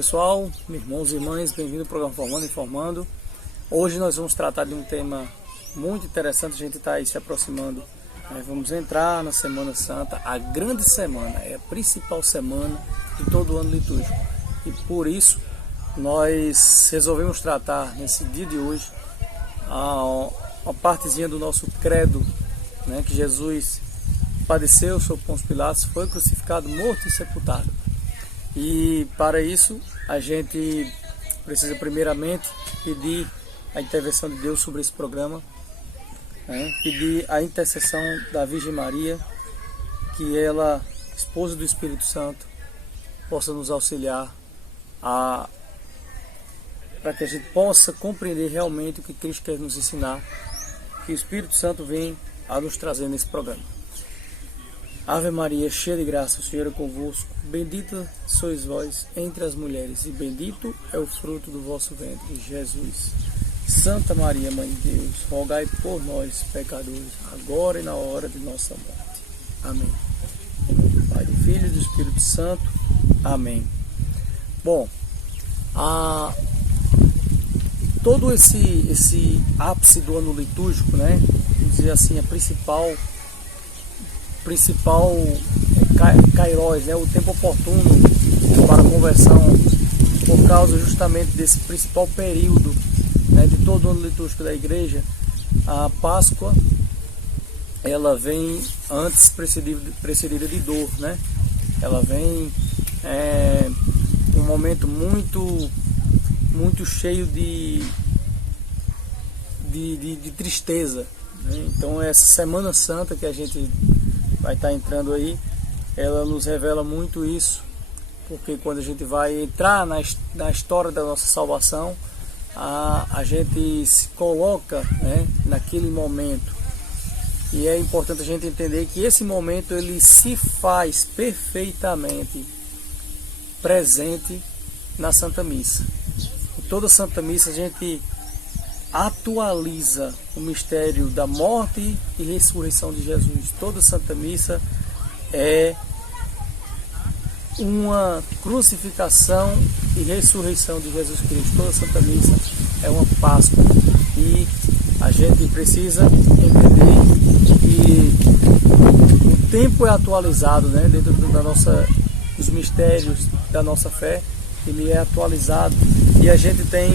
pessoal, irmãos e irmãs, bem-vindo ao programa Formando e Informando. Hoje nós vamos tratar de um tema muito interessante, a gente está aí se aproximando. Vamos entrar na Semana Santa, a grande semana, é a principal semana de todo o ano litúrgico. E por isso nós resolvemos tratar nesse dia de hoje uma partezinha do nosso credo, que Jesus padeceu sob Pôncio Pilatos, foi crucificado, morto e sepultado. E para isso a gente precisa primeiramente pedir a intervenção de Deus sobre esse programa, pedir a intercessão da Virgem Maria, que ela, esposa do Espírito Santo, possa nos auxiliar para que a gente possa compreender realmente o que Cristo quer nos ensinar, que o Espírito Santo vem a nos trazer nesse programa. Ave Maria, cheia de graça, o Senhor é convosco. Bendita sois vós entre as mulheres, e bendito é o fruto do vosso ventre, Jesus. Santa Maria, Mãe de Deus, rogai por nós, pecadores, agora e na hora de nossa morte. Amém. Em nome do Pai, do Filho e do Espírito Santo. Amém. Bom, todo esse ápice do ano litúrgico, vamos dizer assim, a principal Kairos, o tempo oportuno para a conversão, por causa justamente desse principal período de todo o ano litúrgico da igreja. A Páscoa, ela vem antes precedida de dor, ela vem um momento muito cheio de tristeza, Então essa Semana Santa que a gente vai estar entrando aí, ela nos revela muito isso, porque quando a gente vai entrar na história da nossa salvação, a gente se coloca naquele momento, e é importante a gente entender que esse momento ele se faz perfeitamente presente na Santa Missa. Em toda Santa Missa a gente atualiza o mistério da morte e ressurreição de Jesus. Toda Santa Missa é uma crucificação e ressurreição de Jesus Cristo. Toda Santa Missa é uma Páscoa, e a gente precisa entender que o tempo é atualizado, dentro dos mistérios da nossa fé, ele é atualizado, e a gente tem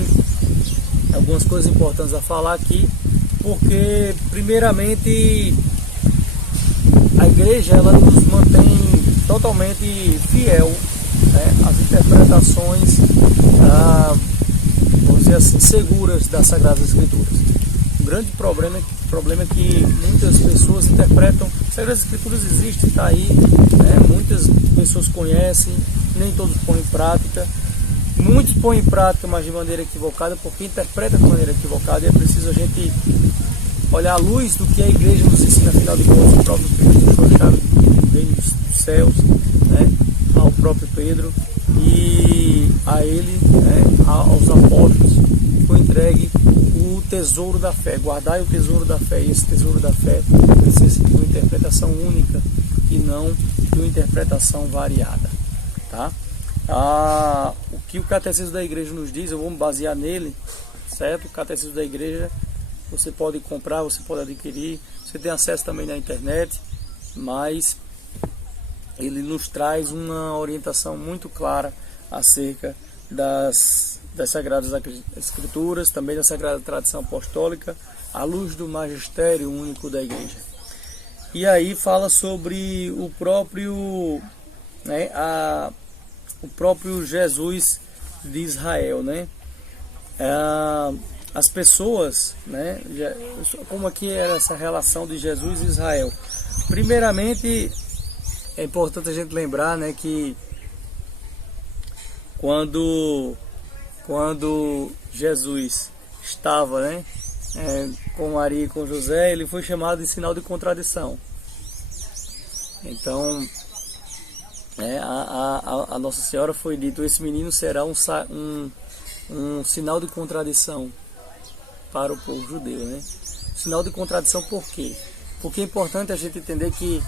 algumas coisas importantes a falar aqui, porque primeiramente a igreja ela nos mantém totalmente fiel às interpretações, vamos dizer assim, seguras das Sagradas Escrituras. O grande problema é que muitas pessoas interpretam, as Sagradas Escrituras existem, está aí, muitas pessoas conhecem, nem todos põem em prática. Muitos põem em prática, mas de maneira equivocada, porque interpretam de maneira equivocada, e é preciso a gente olhar à luz do que a igreja nos ensina. Afinal de contas, o próprio Pedro deixou a chave do reino dos céus, ao próprio Pedro, e a ele, aos apóstolos, foi entregue o tesouro da fé. Guardai o tesouro da fé, e esse tesouro da fé precisa de uma interpretação única e não de uma interpretação variada, O que o Catecismo da Igreja nos diz, eu vou me basear nele, certo? O Catecismo da Igreja você pode comprar, você pode adquirir, você tem acesso também na internet, mas ele nos traz uma orientação muito clara acerca das Sagradas Escrituras, também da Sagrada Tradição Apostólica, à luz do magistério único da Igreja. E aí fala sobre o próprio Jesus de Israel, as pessoas, como aqui era essa relação de Jesus e Israel. Primeiramente, é importante a gente lembrar, que quando Jesus estava, com Maria e com José, ele foi chamado de sinal de contradição. Então, a Nossa Senhora foi dito: esse menino será um sinal de contradição para o povo judeu, Sinal de contradição por quê? Porque é importante a gente entender que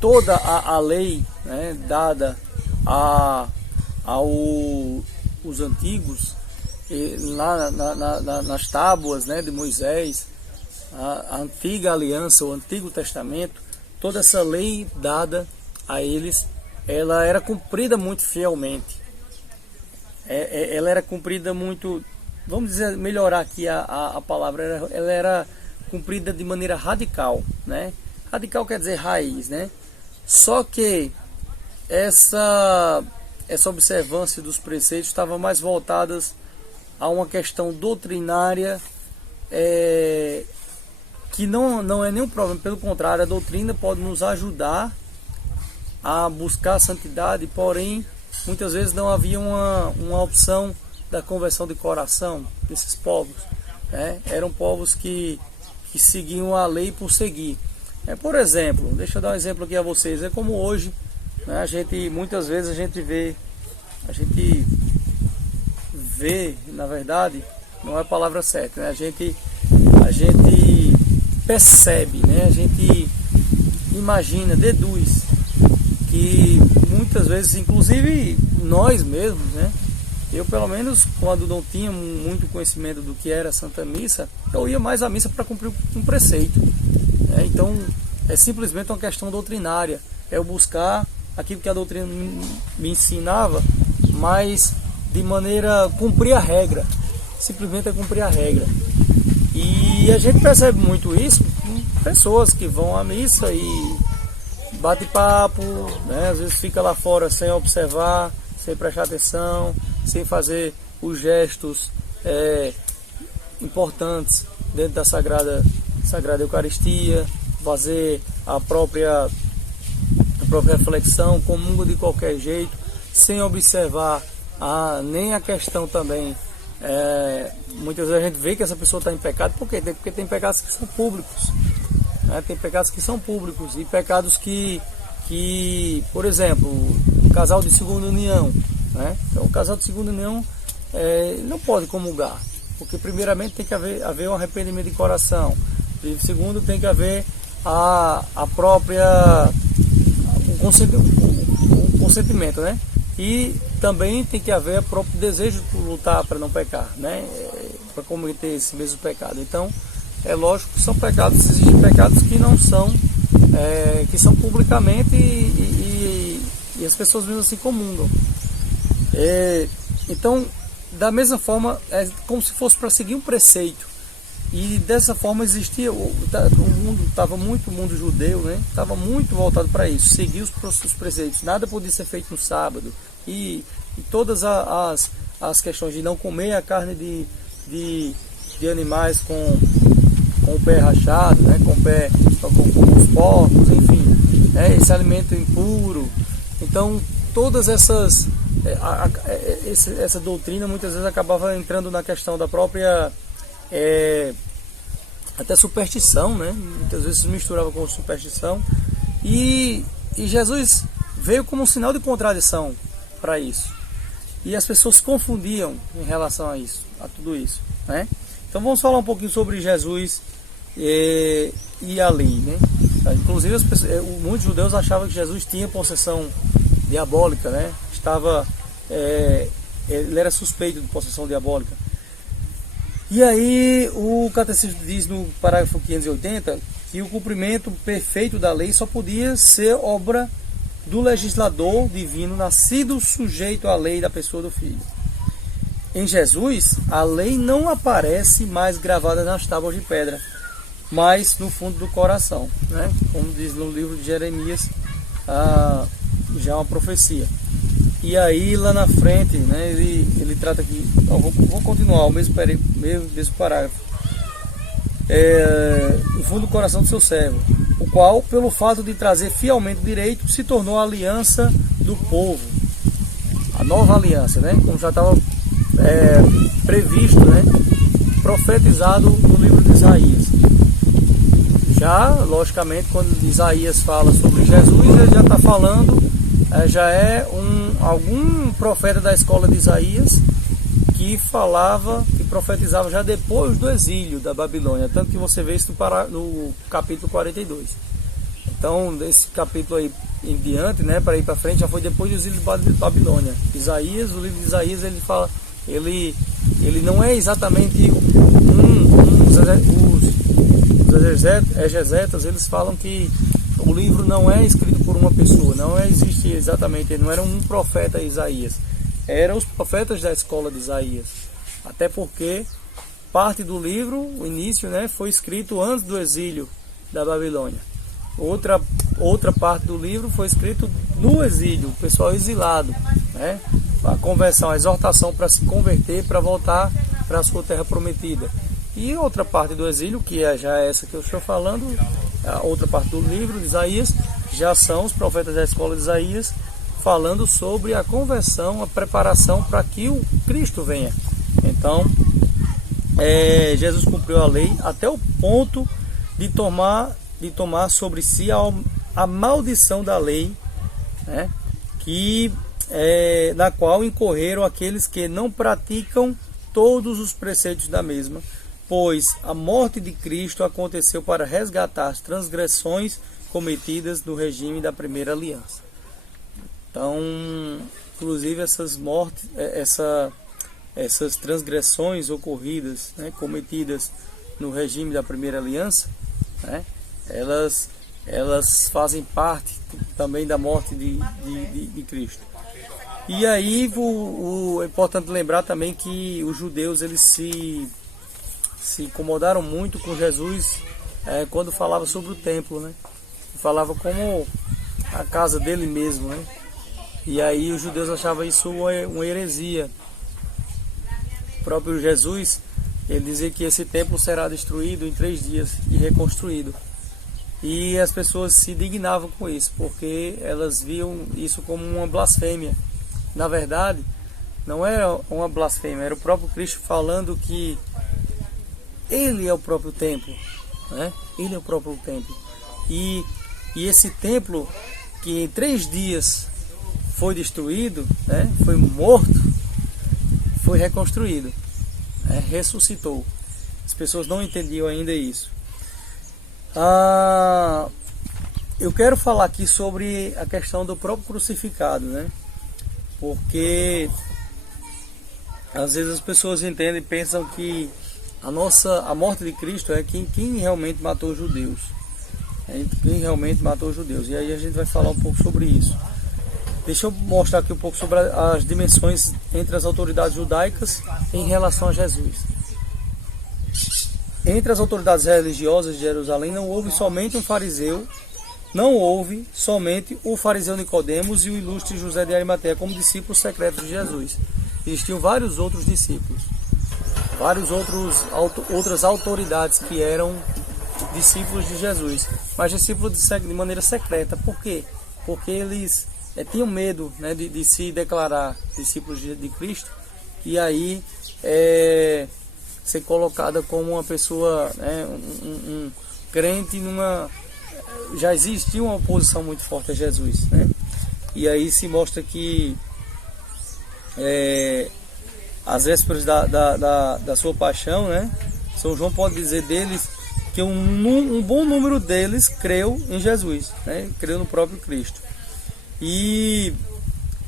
toda a lei dada os antigos, lá nas tábuas, né, de Moisés, a antiga aliança, o Antigo Testamento, toda essa lei dada a eles, ela era cumprida muito fielmente. Ela era cumprida muito, vamos dizer, melhorar aqui a palavra, ela era cumprida de maneira radical, né? Radical quer dizer raiz, né? Só que essa observância dos preceitos estava mais voltadas a uma questão doutrinária, que não é nenhum problema, pelo contrário, a doutrina pode nos ajudar a buscar a santidade, porém, muitas vezes não havia uma opção da conversão de coração desses povos, né? Eram povos que seguiam a lei por seguir. Por exemplo, deixa eu dar um exemplo aqui a vocês, é como hoje, né? Muitas vezes a gente vê, na verdade, não é a palavra certa, né? A gente percebe, né? A gente imagina, deduz que muitas vezes, inclusive nós mesmos, né? Eu, pelo menos, quando não tinha muito conhecimento do que era a Santa Missa, eu ia mais à missa para cumprir um preceito, né? Então, é simplesmente uma questão doutrinária, é eu buscar aquilo que a doutrina me ensinava, mas de maneira cumprir a regra, simplesmente é cumprir a regra. E a gente percebe muito isso com pessoas que vão à missa e bate papo, né? Às vezes fica lá fora sem observar, sem prestar atenção, sem fazer os gestos importantes dentro da Sagrada Eucaristia, fazer a própria reflexão, comunga de qualquer jeito, sem observar nem a questão também. Muitas vezes a gente vê que essa pessoa está em pecado, por quê? Porque tem pecados que são públicos, né? Tem pecados que são públicos e pecados que por exemplo, o casal de segunda união, né? Então o casal de segunda união não pode comungar, porque primeiramente tem que haver um arrependimento de coração, e segundo tem que haver o consentimento, né? E também tem que haver o próprio desejo de lutar para não pecar, né? Para cometer esse mesmo pecado. Então, é lógico que são pecados, existem pecados que não são, que são publicamente e as pessoas mesmo assim comungam. Então, da mesma forma, é como se fosse para seguir um preceito. E dessa forma existia, o mundo judeu, né? Estava muito voltado para isso, seguir os preceitos. Nada podia ser feito no sábado. E todas as questões de não comer a carne de animais com o pé rachado, né? com os porcos, enfim, né? Esse alimento impuro. Então, todas essa doutrina muitas vezes acabava entrando na questão da própria até superstição, né? Muitas vezes se misturava com superstição, e Jesus veio como um sinal de contradição para isso, e as pessoas se confundiam em relação a tudo isso, né? Então vamos falar um pouquinho sobre Jesus e a lei, né? Inclusive muitos judeus achavam que Jesus tinha possessão diabólica, né? Ele era suspeito de possessão diabólica. E aí o catecismo diz no parágrafo 580 que o cumprimento perfeito da lei só podia ser obra do legislador divino, nascido sujeito à lei da pessoa do Filho. Em Jesus, a lei não aparece mais gravada nas tábuas de pedra, mas no fundo do coração, né? Como diz no livro de Jeremias, já uma profecia. E aí lá na frente, né, ele trata aqui, vou continuar o mesmo parágrafo. No fundo do coração do seu servo, o qual, pelo fato de trazer fielmente o direito, se tornou a aliança do povo, a nova aliança, né, como já estava previsto, né, profetizado no livro de Isaías. Já, logicamente, quando Isaías fala sobre Jesus, ele já está falando, já é algum profeta da escola de Isaías que profetizava já depois do exílio da Babilônia, tanto que você vê isso no capítulo 42. Então, desse capítulo aí em diante, né, para ir para frente, já foi depois do exílio de Babilônia. Isaías, o livro de Isaías, ele fala, ele não é exatamente os exegetas, eles falam que o livro não é escrito por uma pessoa, existe exatamente, ele não era um profeta Isaías, eram os profetas da escola de Isaías, até porque parte do livro, o início, né, foi escrito antes do exílio da Babilônia. Outra parte do livro foi escrito no exílio, o pessoal exilado, né? A conversão, a exortação para se converter, para voltar para a sua terra prometida. E outra parte do exílio, que é já essa que eu estou falando, a outra parte do livro de Isaías, já são os profetas da escola de Isaías, falando sobre a conversão, a preparação para que o Cristo venha. Então, Jesus cumpriu a lei até o ponto de tomar sobre si a maldição da lei, né, na qual incorreram aqueles que não praticam todos os preceitos da mesma, pois a morte de Cristo aconteceu para resgatar as transgressões cometidas no regime da primeira aliança. Então, inclusive essas mortes, essas transgressões ocorridas, né, cometidas no regime da primeira aliança, né, elas fazem parte também da morte de Cristo. E aí é importante lembrar também que os judeus eles se incomodaram muito com Jesus quando falava sobre o templo, né? Falava como a casa dele mesmo, né? E aí os judeus achavam isso uma heresia. O próprio Jesus, ele dizia que esse templo será destruído em 3 dias e reconstruído. E as pessoas se indignavam com isso, porque elas viam isso como uma blasfêmia. Na verdade, não era uma blasfêmia, era o próprio Cristo falando que Ele é o próprio templo, né? Ele é o próprio templo. E esse templo, que em 3 dias foi destruído, né? Foi morto, foi reconstruído, né? Ressuscitou. As pessoas não entendiam ainda isso. Eu quero falar aqui sobre a questão do próprio crucificado, né? Porque às vezes as pessoas entendem e pensam que a morte de Cristo é quem realmente matou os judeus. Quem realmente matou os judeus. E aí a gente vai falar um pouco sobre isso. Deixa eu mostrar aqui um pouco sobre as dimensões entre as autoridades judaicas em relação a Jesus. Entre as autoridades religiosas de Jerusalém não houve somente o fariseu Nicodemos e o ilustre José de Arimateia como discípulos secretos de Jesus. Existiam vários outros discípulos, outras autoridades que eram discípulos de Jesus, mas discípulos de maneira secreta. Por quê? Porque eles tinham medo, né, de se declarar discípulos de Cristo e aí ser colocada como uma pessoa, né, um crente já existia uma oposição muito forte a Jesus, né? E aí se mostra que às vésperas da sua paixão, né, São João pode dizer deles que um bom número deles creu em Jesus, né, creu no próprio Cristo. E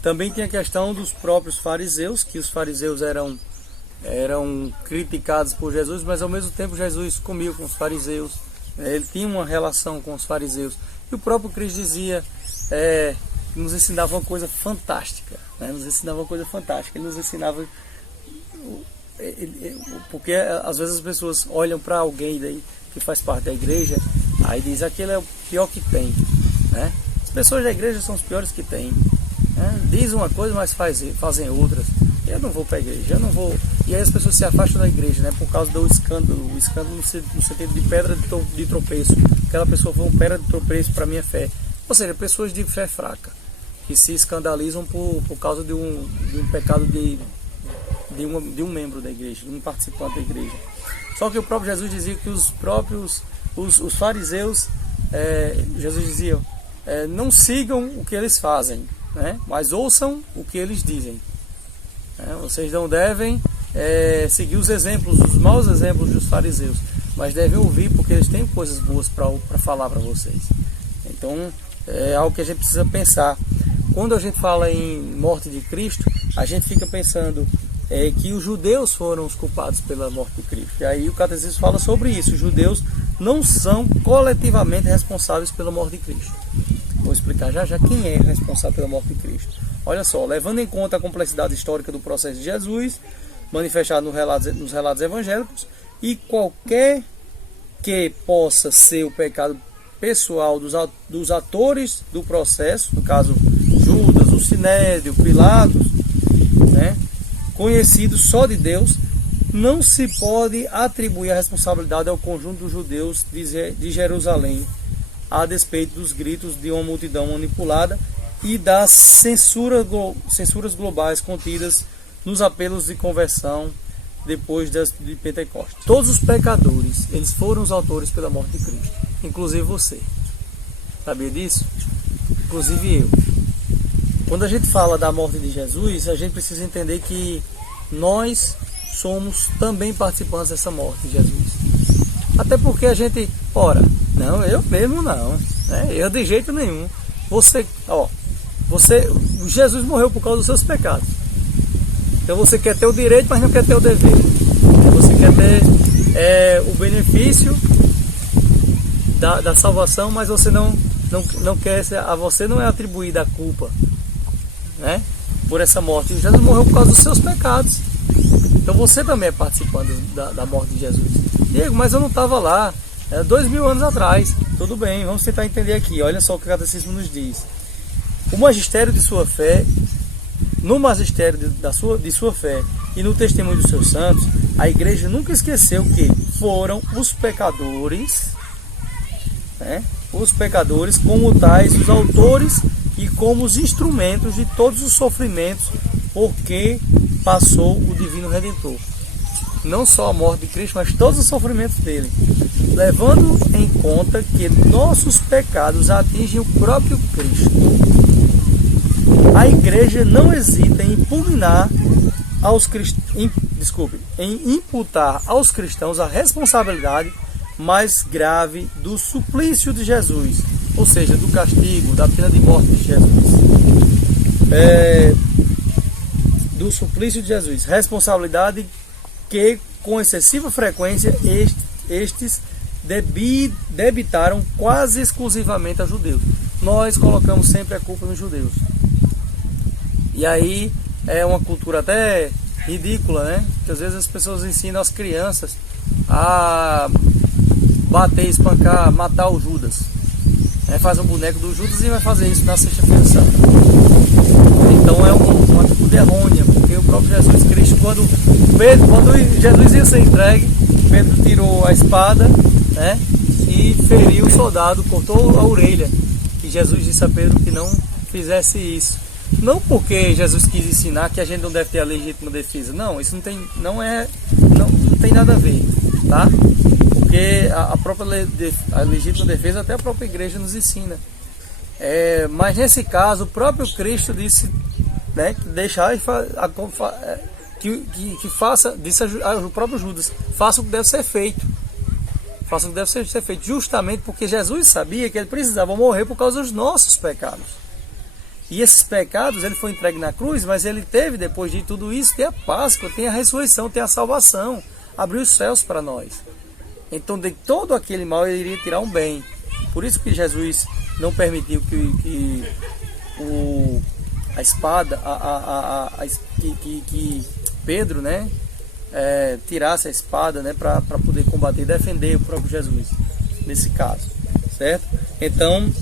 também tem a questão dos próprios fariseus, que os fariseus eram criticados por Jesus, mas ao mesmo tempo Jesus comia com os fariseus, ele tinha uma relação com os fariseus. E o próprio Cristo dizia, nos ensinava uma coisa fantástica, né? Ele nos ensinava, porque às vezes as pessoas olham para alguém daí que faz parte da igreja, aí diz, aquele é o pior que tem, né? As pessoas da igreja são os piores que tem, né? Diz uma coisa, mas fazem outras. Eu não vou para a igreja, eu não vou. E aí as pessoas se afastam da igreja, né? Por causa do escândalo. O escândalo no sentido de pedra de tropeço. Aquela pessoa foi uma pedra de tropeço para a minha fé. Ou seja, pessoas de fé fraca, que se escandalizam por causa de um pecado de um membro da igreja, de um participante da igreja. Só que o próprio Jesus dizia que os fariseus, Jesus dizia, não sigam o que eles fazem, né? Mas ouçam o que eles dizem. Vocês não devem seguir os maus exemplos dos fariseus, mas devem ouvir, porque eles têm coisas boas para falar para vocês. Então é algo que a gente precisa pensar. Quando a gente fala em morte de Cristo, a gente fica pensando que os judeus foram os culpados pela morte de Cristo. E aí o catecismo fala sobre isso. Os judeus não são coletivamente responsáveis pela morte de Cristo. Vou explicar já quem é responsável pela morte de Cristo. Olha só, levando em conta a complexidade histórica do processo de Jesus, manifestado nos relatos evangélicos, e qualquer que possa ser o pecado pessoal dos atores do processo, no caso Judas, o Sinédrio, Pilatos, né, conhecido só de Deus, não se pode atribuir a responsabilidade ao conjunto dos judeus de Jerusalém, a despeito dos gritos de uma multidão manipulada e das censuras globais contidas nos apelos de conversão depois de Pentecostes. Todos os pecadores, eles foram os autores pela morte de Cristo, inclusive você. Sabia disso? Inclusive eu. Quando a gente fala da morte de Jesus, a gente precisa entender que nós somos também participantes dessa morte de Jesus. Até porque a gente, não, eu mesmo não, né? Eu de jeito nenhum. Jesus morreu por causa dos seus pecados. Então você quer ter o direito, mas não quer ter o dever. Você quer ter o benefício da salvação, mas você não quer, a você não é atribuída a culpa, né, por essa morte. Jesus morreu por causa dos seus pecados. Então você também é participante da morte de Jesus. Diego, mas eu não estava lá, 2000 anos atrás. Tudo bem, vamos tentar entender aqui. Olha só o que o catecismo nos diz. O magistério de sua fé, no magistério de sua fé e no testemunho dos seus santos, a igreja nunca esqueceu que foram os pecadores, né, os pecadores como tais, os autores e como os instrumentos de todos os sofrimentos porque passou o Divino Redentor. Não só a morte de Cristo, mas todos os sofrimentos dele, levando em conta que nossos pecados atingem o próprio Cristo. A igreja não hesita em impugnar em imputar aos cristãos a responsabilidade mais grave do suplício de Jesus, ou seja, do castigo, da pena de morte de Jesus. Do suplício de Jesus, responsabilidade que com excessiva frequência estes debitaram quase exclusivamente a judeus. Nós colocamos sempre a culpa nos judeus. E aí é uma cultura até ridícula, né? Que às vezes as pessoas ensinam as crianças a bater, espancar, matar o Judas. Faz um boneco do Judas e vai fazer isso na Sexta-feira Santa. Então é uma atitude errônea, porque o próprio Jesus Cristo, quando Jesus ia ser entregue, Pedro tirou a espada, né, e feriu o soldado, cortou a orelha. E Jesus disse a Pedro que não fizesse isso. Não porque Jesus quis ensinar que a gente não deve ter a legítima defesa. Não, isso não tem nada a ver, tá? Porque a própria a legítima defesa até a própria igreja nos ensina. Mas nesse caso o próprio Cristo disse, né, que faça, disse ao próprio Judas, faça o que deve ser feito. Faça o que deve ser feito, justamente porque Jesus sabia que ele precisava morrer por causa dos nossos pecados. E esses pecados, ele foi entregue na cruz, mas ele teve, depois de tudo isso, tem a Páscoa, tem a ressurreição, tem a salvação, abriu os céus para nós. Então de todo aquele mal ele iria tirar um bem. Por isso que Jesus não permitiu que a espada, que Pedro, né, tirasse a espada, né, para poder combater e defender o próprio Jesus, nesse caso, certo? Então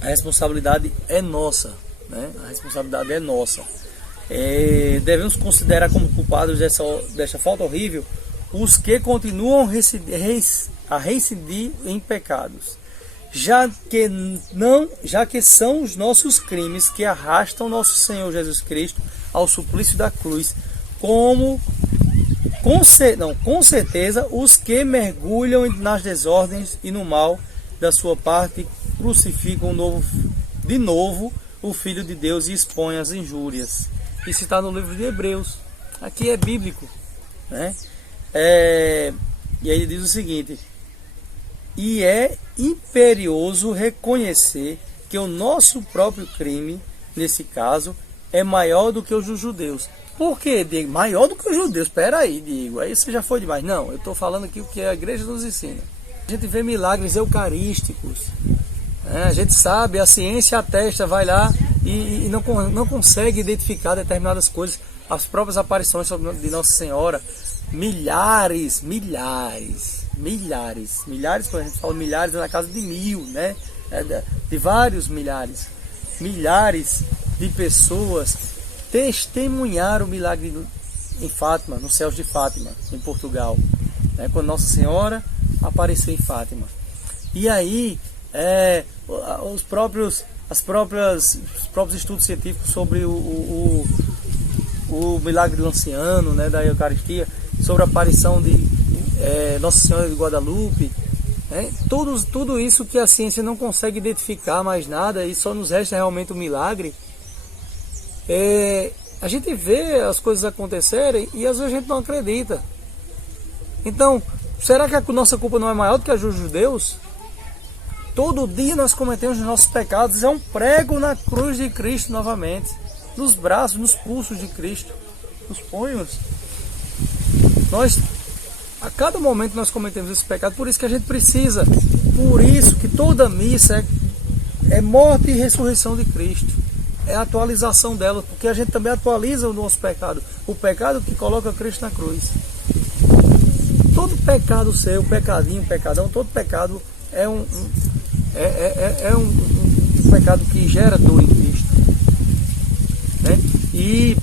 a responsabilidade é nossa, né? A responsabilidade é nossa. Devemos considerar como culpados dessa falta horrível os que continuam a reincidir em pecados, já que são os nossos crimes que arrastam nosso Senhor Jesus Cristo ao suplício da cruz, com certeza os que mergulham nas desordens e no mal da sua parte crucificam de novo o Filho de Deus e expõem as injúrias. Isso está no livro de Hebreus. Aqui é bíblico, né? E aí ele diz o seguinte: E é imperioso reconhecer que o nosso próprio crime, nesse caso, é maior do que os dos judeus. Por quê, Diego? Maior do que os judeus? Espera aí, Diego. Aí você já foi demais. Não, eu estou falando aqui o que a igreja nos ensina. A gente vê milagres eucarísticos. A gente sabe, a ciência atesta, vai lá e não consegue identificar determinadas coisas. As próprias aparições de Nossa Senhora. Milhares, quando a gente fala milhares, é na casa de 1000, né? De vários milhares de pessoas testemunharam o milagre em Fátima, nos céus de Fátima, em Portugal, né? Quando Nossa Senhora apareceu em Fátima. E aí, os próprios estudos científicos sobre o milagre do anciano, né, da Eucaristia, sobre a aparição de Nossa Senhora de Guadalupe, né, tudo isso que a ciência não consegue identificar mais nada e só nos resta realmente o milagre. A gente vê as coisas acontecerem e às vezes a gente não acredita. Então, será que a nossa culpa não é maior do que a dos judeus? Todo dia nós cometemos os nossos pecados. É um prego na cruz de Cristo novamente, nos braços, nos pulsos de Cristo, nos punhos. A cada momento nós cometemos esse pecado. Por isso que a gente precisa, por isso que toda missa é morte e ressurreição de Cristo. É a atualização dela, porque a gente também atualiza o nosso pecado. O pecado que coloca Cristo na cruz. Todo pecado seu, pecadinho, pecadão, todo pecado é um pecado que gera dor em Cristo, né? E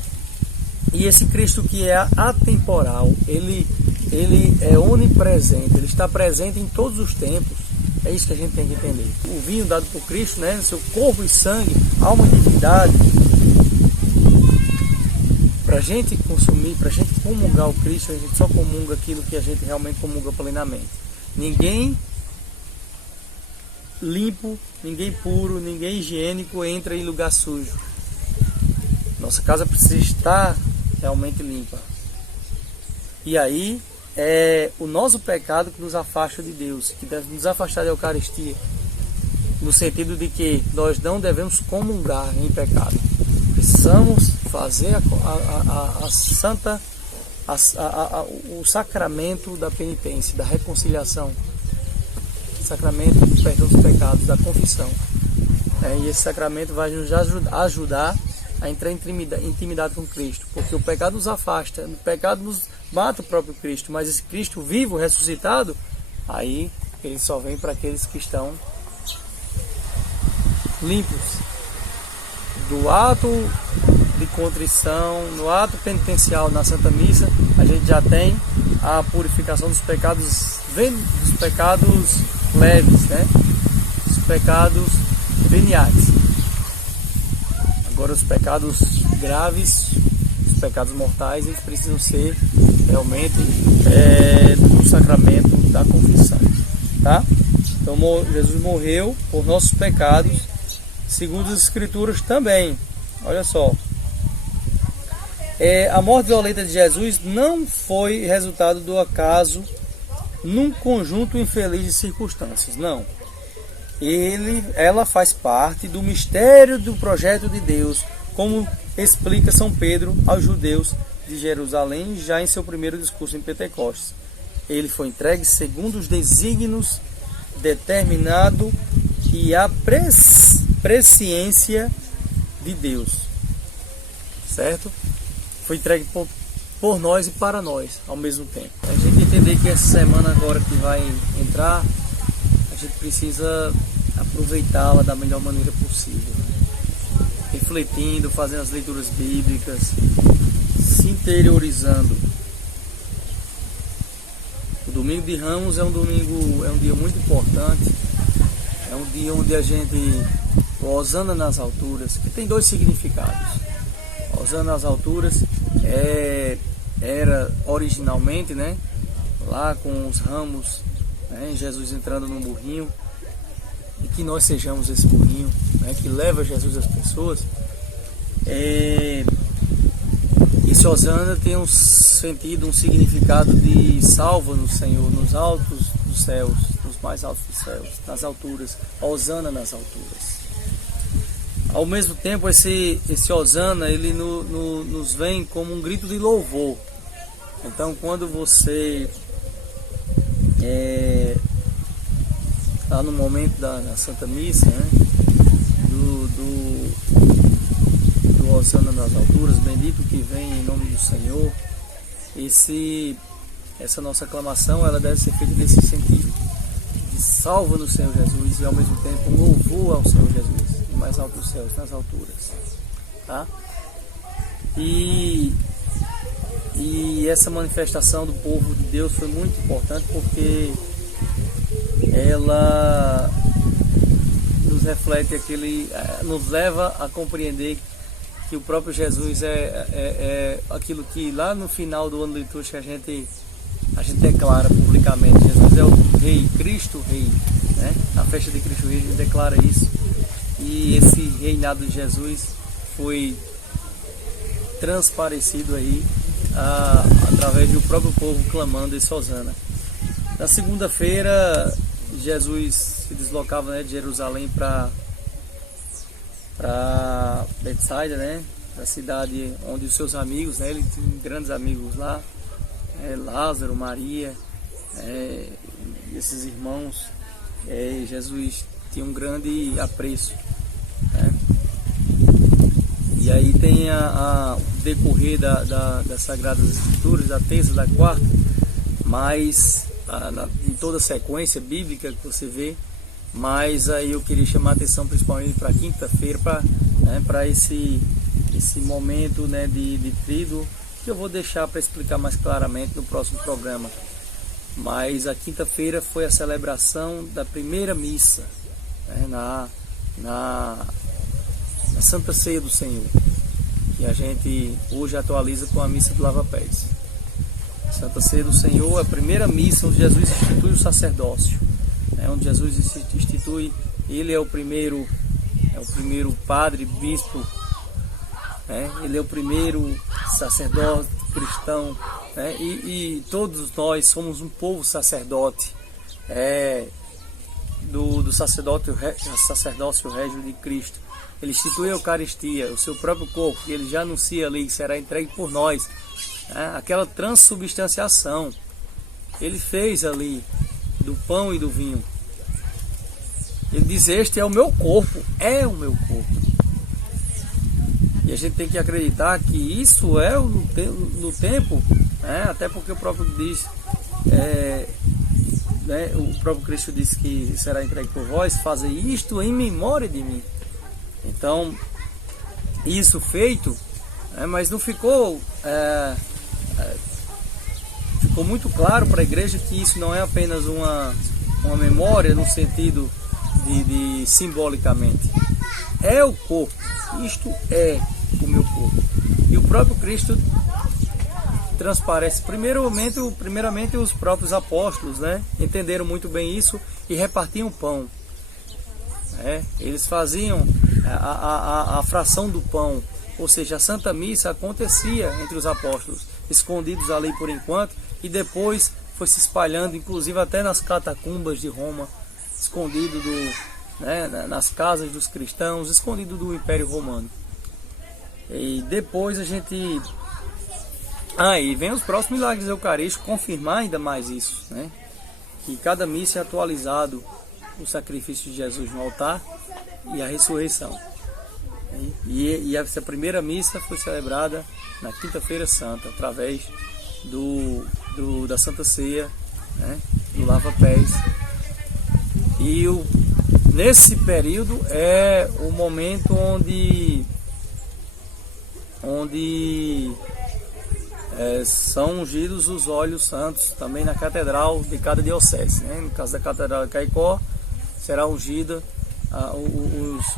esse Cristo que é atemporal, ele é onipresente, ele está presente em todos os tempos. É isso que a gente tem que entender. O vinho dado por Cristo, né, seu corpo e sangue, alma e divindade, para a gente consumir, para a gente comungar o Cristo, a gente só comunga aquilo que a gente realmente comunga plenamente. Ninguém limpo, ninguém puro, ninguém higiênico entra em lugar sujo. Nossa casa precisa estar realmente limpa. E aí é o nosso pecado que nos afasta de Deus, que deve nos afastar da Eucaristia, no sentido de que nós não devemos comungar em pecado. Precisamos fazer o sacramento da penitência, da reconciliação, sacramento do perdão dos pecados, da confissão. E esse sacramento vai nos ajudar a entrar em intimidade com Cristo, porque o pecado nos afasta, o pecado nos mata o próprio Cristo, mas esse Cristo vivo, ressuscitado, aí ele só vem para aqueles que estão limpos. Do ato de contrição, no ato penitencial na Santa Missa, a gente já tem a purificação dos pecados leves, né? Os pecados veniais. Agora os pecados graves, os pecados mortais, eles precisam ser realmente no sacramento da confissão, tá? Então Jesus morreu por nossos pecados, segundo as Escrituras também. Olha só, a morte violenta de Jesus não foi resultado do acaso num conjunto infeliz de circunstâncias, não. Ela faz parte do mistério do projeto de Deus, como explica São Pedro aos judeus de Jerusalém já em seu primeiro discurso em Pentecostes. Ele foi entregue segundo os desígnios determinado e a presciência de Deus, certo? Foi entregue por nós e para nós ao mesmo tempo. A gente entender que essa semana agora que vai entrar, a gente precisa aproveitá-la da melhor maneira possível, refletindo, fazendo as leituras bíblicas, se interiorizando. O domingo de Ramos é um dia muito importante, é um dia onde a gente, o Hosana nas alturas, que tem dois significados. Hosana nas alturas era originalmente, né, lá com os ramos, né, Jesus entrando num burrinho, e que nós sejamos esse burrinho, né, que leva Jesus às pessoas. Esse Hosana tem um sentido, um significado de salva-nos, Senhor, nos altos dos céus, nos mais altos dos céus, nas alturas, hosana nas alturas. Ao mesmo tempo, esse hosana, ele nos vem como um grito de louvor. Então, quando você está no momento da Santa Missa, né, do hosana nas alturas, bendito que vem em nome do Senhor, essa nossa aclamação, ela deve ser feita nesse sentido, de salva no Senhor Jesus, e ao mesmo tempo um louvor ao Senhor Jesus, no mais alto dos céus, nas alturas, tá? E essa manifestação do povo de Deus foi muito importante, porque ela nos reflete nos leva a compreender que o próprio Jesus é aquilo que lá no final do ano litúrgico a gente declara publicamente: Jesus é o Rei, Cristo Rei, né? Na festa de Cristo Rei a gente declara isso, e esse reinado de Jesus foi transparecido aí através do próprio povo clamando esse hosana. Na segunda-feira, Jesus se deslocava, né, de Jerusalém para Betsaida, né, a cidade onde os seus amigos, né, ele tinha grandes amigos lá, Lázaro, Maria, esses irmãos, Jesus tinha um grande apreço, né? E aí tem o decorrer das Sagradas Escrituras, da terça, da quarta, mas em toda a sequência bíblica que você vê. Mas aí eu queria chamar a atenção principalmente para quinta-feira, para esse momento, né, de tríduo, que eu vou deixar para explicar mais claramente no próximo programa. Mas a quinta-feira foi a celebração da primeira missa, né, na Santa Ceia do Senhor, que a gente hoje atualiza com a missa do lava-pés. Santa Ceia do Senhor é a primeira missa onde Jesus institui o sacerdócio, onde Jesus institui, ele é o primeiro padre, bispo, né? Ele é o primeiro sacerdote cristão, né? E todos nós somos um povo sacerdote, do sacerdócio régio de Cristo. Ele institui a Eucaristia, o seu próprio corpo, que ele já anuncia ali que será entregue por nós, né? Aquela transubstanciação ele fez ali do pão e do vinho. Ele diz: este é o meu corpo, E a gente tem que acreditar que isso é no tempo, né? Até porque o próprio diz, né? O próprio Cristo disse que será entregue por vós, fazer isto em memória de mim. Então, isso feito, mas não ficou, ficou muito claro para a igreja que isso não é apenas uma memória no sentido de simbolicamente. É o corpo, isto é o meu corpo. E o próprio Cristo transparece. Primeiramente os próprios apóstolos, né, entenderam muito bem isso e repartiam o pão. Eles faziam a fração do pão, ou seja, a Santa Missa acontecia entre os apóstolos, escondidos ali por enquanto, e depois foi se espalhando, inclusive até nas catacumbas de Roma, escondido nas casas dos cristãos, escondido do Império Romano. E depois a gente... e vem os próximos milagres eucarísticos confirmar ainda mais isso, né? Que cada missa é atualizado o sacrifício de Jesus no altar e a ressurreição. E essa primeira missa foi celebrada na Quinta-feira Santa, através da Santa Ceia, né, do lava-pés. E nesse período é o momento onde são ungidos os óleos santos, também na catedral de cada diocese, né? No caso da Catedral de Caicó, será ungida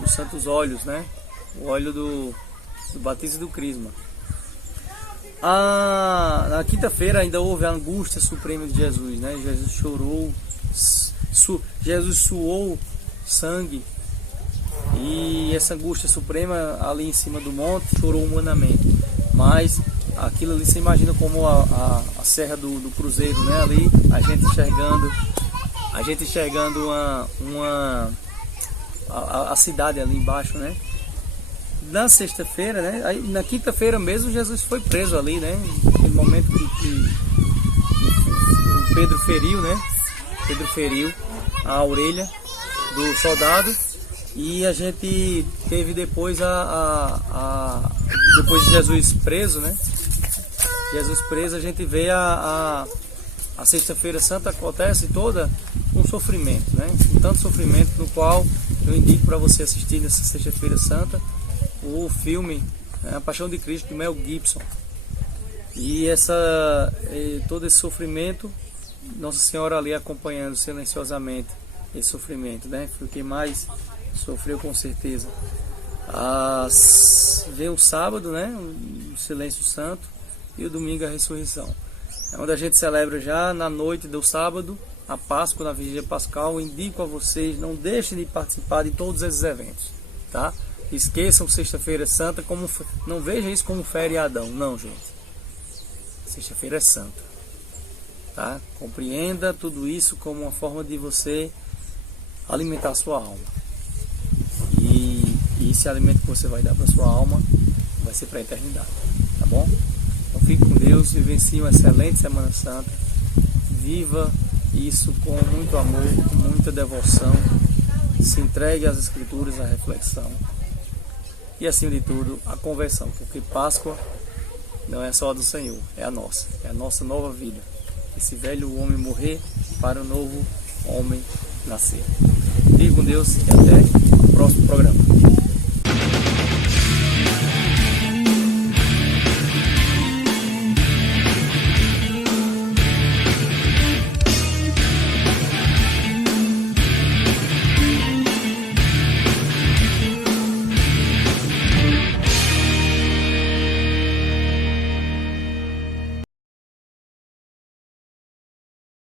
os santos óleos, né? O óleo do batismo e do crisma. Na quinta-feira ainda houve a angústia suprema de Jesus, né? Jesus chorou, Jesus suou sangue, e essa angústia suprema ali em cima do monte chorou humanamente, mas aquilo ali se imagina como a Serra do Cruzeiro, né? Ali a gente enxergando a gente enxergando a cidade ali embaixo, né? Na sexta-feira, né? Aí, na quinta-feira mesmo, Jesus foi preso ali, né? No momento que o Pedro feriu, né? Pedro feriu a orelha do soldado, e a gente teve depois depois de Jesus preso, né? Jesus preso, a gente vê a Sexta-feira Santa acontece toda um sofrimento, né? Um tanto sofrimento, no qual eu indico para você assistir nessa Sexta-feira Santa o filme, né, A Paixão de Cristo, de Mel Gibson. E todo esse sofrimento, Nossa Senhora ali acompanhando silenciosamente esse sofrimento, né? Foi o que mais sofreu, com certeza. Vem o sábado, né? O silêncio santo, e o domingo a ressurreição. É onde a gente celebra já na noite do sábado a Páscoa, na Vigília Pascal. Eu indico a vocês, não deixem de participar de todos esses eventos, tá? Esqueçam Sexta-feira Santa, não veja isso como feriadão, não, gente. Sexta-feira é santa, tá? Compreenda tudo isso como uma forma de você alimentar a sua alma. E esse alimento que você vai dar para a sua alma vai ser para a eternidade, tá bom? Então fique com Deus, vivencie uma excelente Semana Santa, viva isso com muito amor, com muita devoção, se entregue às Escrituras, à reflexão e, acima de tudo, a conversão, porque Páscoa não é só a do Senhor, é a nossa nova vida. Esse velho homem morrer para o novo homem nascer. Fique com Deus e até o próximo programa.